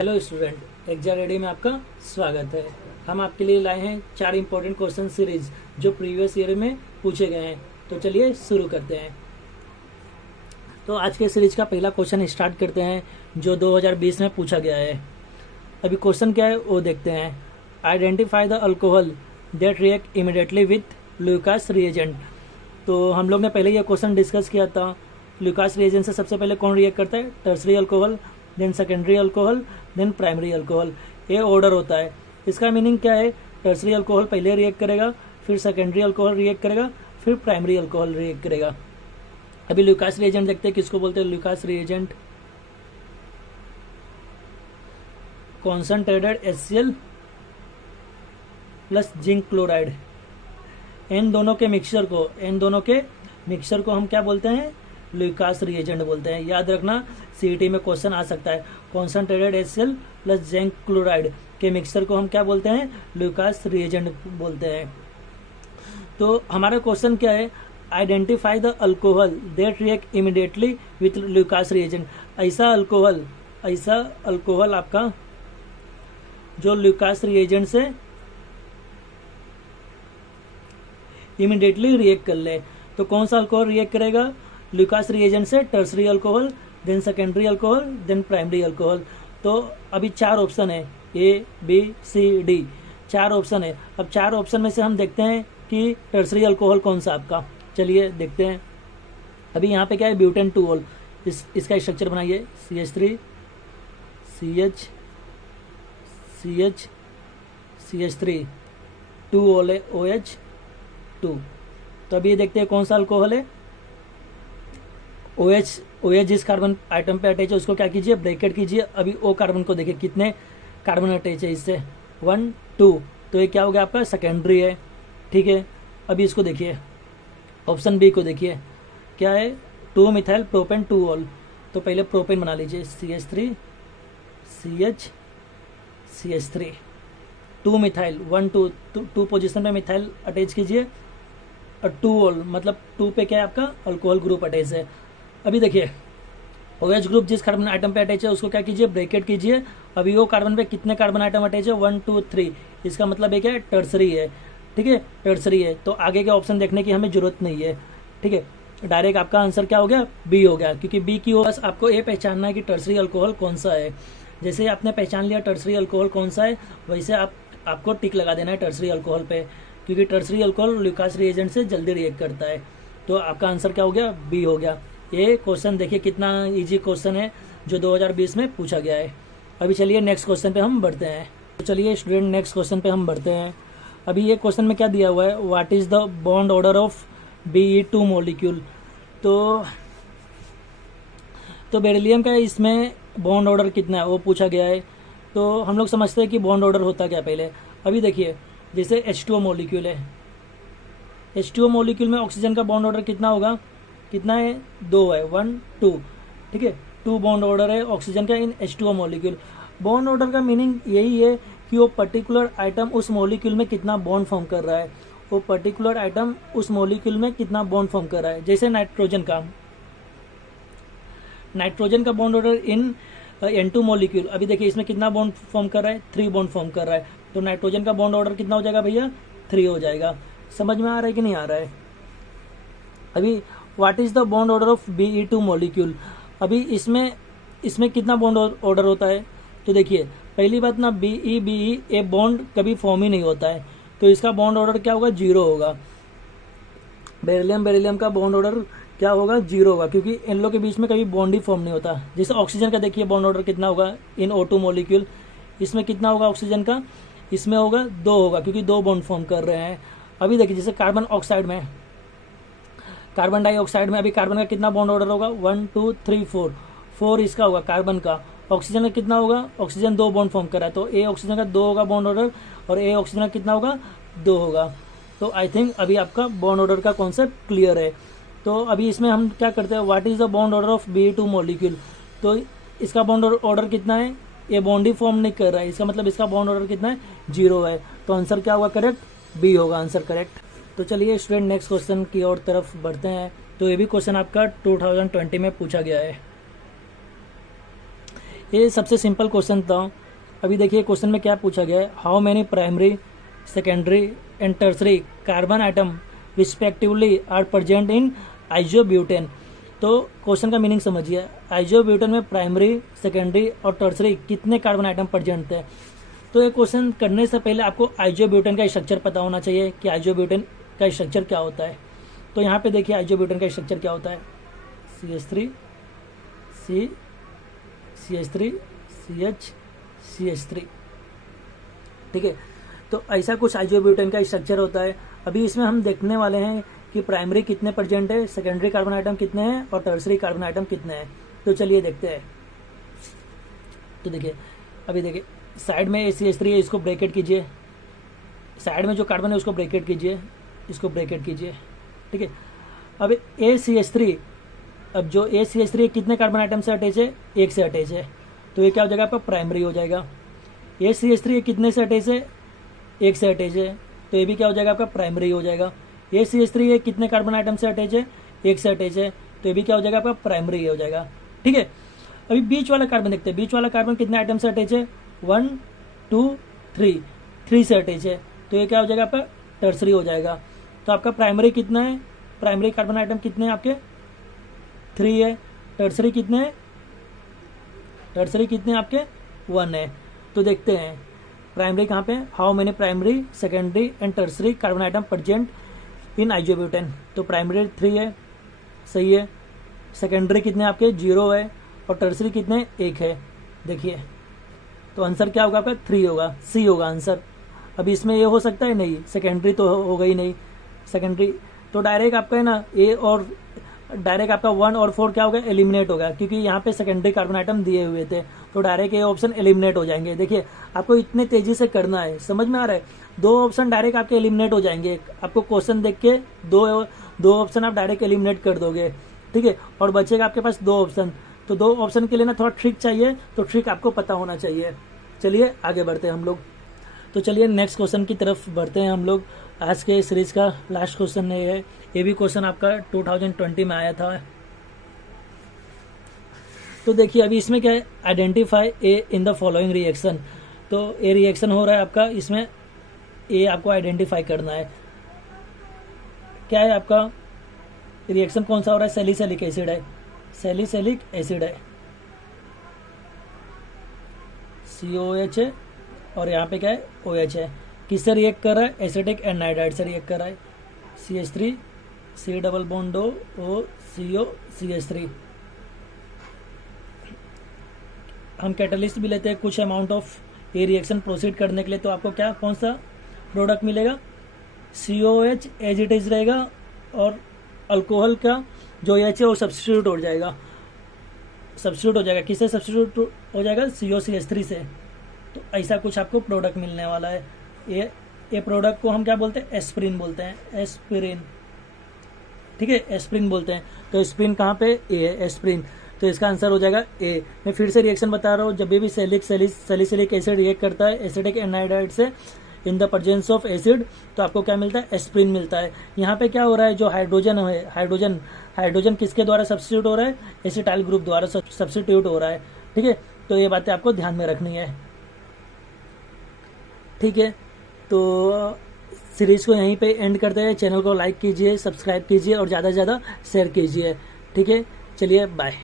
Hello student, exam ready में आपका स्वागत है। हम आपके लिए लाए हैं 4 इंपॉर्टेंट क्वेश्चन सीरीज जो प्रीवियस ईयर में पूछे गए हैं। तो चलिए शुरू करते हैं। तो आज के सीरीज का पहला क्वेश्चन स्टार्ट करते हैं जो 2020 में पूछा गया है। अभी क्वेश्चन क्या है वो देखते हैं। Identify the alcohol that react immediately with Lucas reagent. तो हम लोग ने पहले ये क्वेश्चन डिस्कस किया था। ल्यूकास रिएजेंट से सबसे पहले कौन रिएक्ट करता है? Tertiary alcohol, then secondary alcohol, then primary alcohol. ये ऑर्डर होता है। इसका मीनिंग क्या है? टर्सरी अल्कोहल पहले रिएक्ट करेगा, फिर सेकेंडरी अल्कोहल रिएक्ट करेगा, फिर प्राइमरी अल्कोहल रिएक्ट करेगा। अभी ल्यूकास रिएजेंट देखते हैं किसको बोलते हैं। Lucas reagent concentrated HCl plus zinc chloride, इन दोनों के मिक्सचर को हम क्या बोलते हैं? ल्यूकास रिएजेंट बोलते हैं। याद रखना, सीईटी में क्वेश्चन आ सकता है। Concentrated HCl plus zinc chloride के मिक्सचर को हम क्या बोलते हैं? ल्यूकास रिएजेंट बोलते हैं। तो हमारा क्वेश्चन क्या है? Identify the alcohol that react immediately with Lucas reagent. ऐसा अल्कोहल आपका जो ल्यूकास रिएजेंट से इमीडिएटली रिएक्ट कर ले। तो कौन सा अल्कोहल रिएक्ट करेगा? ल्यूकास रिएजेंट से tertiary alcohol, then secondary alcohol, then primary alcohol. तो अभी 4 ऑप्शन है, A, B, C, D, 4 option है। अब 4 ऑप्शन में से हम देखते हैं कि टर्सरी अल्कोहल कौन सा आपका। चलिए देखते हैं। अभी यहाँ पे क्या है? ब्यूटेन 2-ऑल। इसका स्ट्रक्चर बनाइए। CH3 CH CH CH3 2-ऑल है OH2। तो अभी ये देखते हैं कौन सा अल्कोहल है। OH जिस कार्बन आइटम पे अटैच है उसको क्या कीजिए? ब्रैकेट कीजिए। अभी O कार्बन को देखिए कितने कार्बन अटैच है इससे, 1 2। तो ये क्या हो गया आपका? सेकेंडरी है। ठीक है। अभी इसको देखिए, ऑप्शन बी को देखिए क्या है? 2 मिथाइल प्रोपेन 2-ऑल। तो पहले प्रोपेन बना लीजिए। CH3 CH CH3 2 methyl 1 2 position पे मिथाइल अटैच कीजिए और 2-ऑल मतलब 2 पे क्या है आपका? अल्कोहल ग्रुप अटैच है। अभी देखिए OH ग्रुप जिस कार्बन आइटम पे अटैच है उसको क्या कीजिए? ब्रैकेट कीजिए। अभी वो कार्बन पे कितने कार्बन आइटम अटैच है? 1 2 3। इसका मतलब है क्या? टर्सरी है। ठीक है, टर्सरी है। तो आगे के ऑप्शन देखने की हमें जरूरत नहीं है। ठीक है, डायरेक्ट आपका आंसर क्या हो गया? बी हो गया। क्योंकि बी की बस आपको ये पहचानना है कि टर्सरी अल्कोहल कौन सा है। जैसे आपने पहचान लिया टर्सरी अल्कोहल कौन सा है, वैसे आपको टिक लगा देना है टर्सरी अल्कोहल पे, क्योंकि टर्सरी अल्कोहल ल्यूकास रिएजेंट से जल्दी रिएक्ट करता है। तो आपका आंसर क्या हो गया? बी हो गया। ये क्वेश्चन देखिए कितना इजी क्वेश्चन है जो 2020 में पूछा गया है। अभी चलिए नेक्स्ट क्वेश्चन पे हम बढ़ते हैं। तो चलिए स्टूडेंट नेक्स्ट क्वेश्चन पे हम बढ़ते हैं। अभी ये क्वेश्चन में क्या दिया हुआ है? What is the bond order of Be2 molecule. तो बेरिलियम का इसमें बॉन्ड ऑर्डर कितना है वो पूछा गया है। तो हम लोग समझते हैं कि बॉन्ड ऑर्डर होता क्या पहले। अभी देखिए जैसे H2O मॉलिक्यूल है, H2O मॉलिक्यूल में ऑक्सीजन का बॉन्ड ऑर्डर कितना होगा? कितना है? 2 है, 1 2। ठीक है, 2 बॉन्ड ऑर्डर है ऑक्सीजन का इन H2O मॉलिक्यूल। बॉन्ड ऑर्डर का मीनिंग यही है कि वो पर्टिकुलर आइटम उस मॉलिक्यूल में कितना बॉन्ड फॉर्म कर रहा है। वो पर्टिकुलर आइटम उस मॉलिक्यूल में कितना बॉन्ड फॉर्म कर रहा है। जैसे नाइट्रोजन का bond order in N2 molecule. अभी देखिए इसमें कितना बॉन्ड फॉर्म कर रहा है? 3 बॉन्ड फॉर्म कर रहा है। तो नाइट्रोजन का बॉन्ड ऑर्डर कितना हो जाएगा भैया? 3 हो जाएगा। समझ में आ रहा है कि नहीं आ रहा है? अभी what is the bond order of Be2 molecule. अभी इसमें कितना बॉन्ड ऑर्डर होता है? तो देखिए पहली बात ना, BE ए बॉन्ड कभी फॉर्म ही नहीं होता है। तो इसका बॉन्ड ऑर्डर क्या होगा? 0 होगा। बेरिलियम का बॉन्ड ऑर्डर क्या होगा? 0 होगा, क्योंकि इन लोगों के बीच में कभी बॉन्ड ही फॉर्म नहीं होता। जैसे ऑक्सीजन का देखिए बॉन्ड ऑर्डर कितना होगा इन O2 मॉलिक्यूल। इसमें कितना होगा ऑक्सीजन का? इसमें होगा 2 होगा, क्योंकि 2 बॉन्ड फॉर्म कर रहे हैं। अभी देखिए जैसे कार्बन डाइऑक्साइड में अभी कार्बन का कितना बॉन्ड ऑर्डर होगा? 1 2 3 4 इसका होगा कार्बन का। ऑक्सीजन का कितना होगा? ऑक्सीजन 2 बॉन्ड फॉर्म कर रहा है, तो ए ऑक्सीजन का 2 होगा बॉन्ड ऑर्डर, और ए ऑक्सीजन का कितना होगा? 2 होगा। तो आई थिंक अभी आपका बॉन्ड ऑर्डर का कॉन्सेप्ट क्लियर है। तो अभी इसमें हम क्या करते हैं? What is the bond order of Be2 molecule. तो इसका बॉन्ड ऑर्डर कितना है? ये बॉन्ड ही फॉर्म नहीं कर रहा है, इसका मतलब इसका बॉन्ड ऑर्डर कितना है? 0 है। तो आंसर क्या होगा? करेक्ट, बी होगा आंसर करेक्ट। तो चलिए स्टूडेंट नेक्स्ट क्वेश्चन की ओर तरफ बढ़ते हैं। तो ये भी क्वेश्चन आपका 2020 में पूछा गया है। ये सबसे सिंपल क्वेश्चन था। अभी देखिए क्वेश्चन में क्या पूछा गया है, how many primary, secondary and tertiary carbon item respectively are present in isobutane. तो क्वेश्चन का मीनिंग समझिए, आइसोब्यूटेन में प्राइमरी, सेकेंडरी और टर्सरी कितने कार्बन आइटम प्रेजेंट थे। तो ये क्वेश्चन करने से पहले आपको आइसोब्यूटेन का स्ट्रक्चर पता होना चाहिए कि आइसोब्यूटेन का स्ट्रक्चर क्या होता है। तो यहाँ पे देखिए आइसोब्यूटेन का स्ट्रक्चर क्या होता है, CH3 CH3 CH CH3, ठीक है। तो ऐसा कुछ आइसोब्यूटेन का स्ट्रक्चर होता है। अभी इसमें हम देखने वाले हैं कि प्राइमरी कितने प्रेजेंट है, सेकेंडरी कार्बन आइटम कितने हैं और टर्सरी कार्बन आइटम कितने हैं। तो चलिए देखते हैं। तो देखिए अभी देखिए साइड में CH3 है, इसको ब्रैकेट कीजिए, साइड में जो कार्बन है उसको ब्रैकेट कीजिए, इसको ब्रैकेट कीजिए, ठीक है। अब ACH3, अब जो ACH3 कितने कार्बन आइटम से अटैच है, एक से अटैच है, तो ये क्या हो जाएगा आपका प्राइमरी हो जाएगा। ACH3 कितने से अटैच है, एक से अटैच है, तो ये भी क्या हो जाएगा आपका प्राइमरी हो जाएगा। ACH3 कितने कार्बन आइटम से अटैच है, एक से अटैच है, तो ये भी क्या हो जाएगा आपका प्राइमरी हो जाएगा, ठीक है। अभी बीच वाला कार्बन देखते हैं, बीच वाला कार्बन कितने आइटम से अटैच है, 1 2 3 से अटैच है, तो ये क्या हो जाएगा आपका टर्सरी हो जाएगा। तो आपका प्राइमरी कितना है, प्राइमरी कार्बन आइटम कितने हैं आपके, 3 है। टर्सरी कितने हैं, टर्सरी कितने आपके 1 है। तो देखते हैं प्राइमरी कहाँ पे, how many primary, secondary and tertiary carbon item present in isobutane. तो प्राइमरी 3 है, सही है। सेकेंडरी कितने आपके 0 है और टर्सरी कितने 1 है। देखिए तो आंसर क्या होगा आपका 3 होगा, सी होगा आंसर। अभी इसमें ये हो सकता है नहीं, सेकेंडरी तो होगा ही नहीं, सेकेंडरी तो डायरेक्ट आपका है ना ए और डायरेक्ट आपका 1 और 4 क्या होगा एलिमिनेट होगा, क्योंकि यहाँ पे सेकेंडरी कार्बन आइटम दिए हुए थे, तो डायरेक्ट ये ऑप्शन एलिमिनेट हो जाएंगे। देखिए आपको इतने तेजी से करना है, समझ में आ रहा है, 2 ऑप्शन डायरेक्ट आपके एलिमिनेट हो जाएंगे। आपको क्वेश्चन देख के दो ऑप्शन आप डायरेक्ट एलिमिनेट कर दोगे, ठीक है, और बचेगा आपके पास 2 ऑप्शन। तो 2 ऑप्शन के लिए ना थोड़ा ट्रिक चाहिए, तो ट्रिक आपको पता होना चाहिए। चलिए आगे बढ़ते हैं हम लोग। तो चलिए नेक्स्ट क्वेश्चन की तरफ बढ़ते हैं हम लोग। आज के सीरीज का लास्ट क्वेश्चन है ये भी क्वेश्चन आपका 2020 में आया था। तो देखिए अभी इसमें क्या है, identify A in the following reaction. तो ए रिएक्शन हो रहा है आपका, इसमें ए आपको आइडेंटिफाई करना है। क्या है आपका रिएक्शन, कौन सा हो रहा है, सैलिसिलिक एसिड है, सैलिसिलिक एसिड है, COH है और यहाँ पे क्या है OH है। किससे रिएक्ट कर रहा है, एसिटिक एनाइड्राइड से रिएक्ट कर रहा है, CH3 C double bond O CO CH3। हम कैटलिस्ट भी लेते हैं कुछ अमाउंट ऑफ ये रिएक्शन प्रोसीड करने के लिए, तो आपको क्या कौन सा प्रोडक्ट मिलेगा, COH एज इट इज रहेगा और अल्कोहल का जो OH है वो सब्स्टिट्यूट हो जाएगा, किससे सब्स्टिट्यूट हो जाएगा, COCH3 से। तो ऐसा कुछ आपको प्रोडक्ट मिलने वाला है। ये प्रोडक्ट को हम क्या बोलते हैं, एस्पिरिन बोलते हैं, एस्पिरिन, ठीक है, एस्पिरिन बोलते हैं। तो एस्पिरिन कहाँ पे, ए है एस्पिरिन, तो इसका आंसर हो जाएगा ए। मैं फिर से रिएक्शन बता रहा हूँ, जब भी सैलिसिलिक एसिड रिएक्ट करता है एसिटिक एनाइड्राइड से in the presence of acid, तो आपको क्या मिलता है, एस्पिरिन मिलता है। यहाँ पे क्या हो रहा है, जो हाइड्रोजन है, हाइड्रोजन किसके द्वारा सब्स्टिट्यूट हो रहा है, एसिटाइल ग्रुप द्वारा सब्स्टिट्यूट हो रहा है, ठीक है। तो ये बातें आपको ध्यान में रखनी है, ठीक है। तो सीरीज को यहीं पे एंड करते हैं। चैनल को लाइक कीजिए, सब्सक्राइब कीजिए और ज़्यादा से ज़्यादा शेयर कीजिए, ठीक है। चलिए बाय।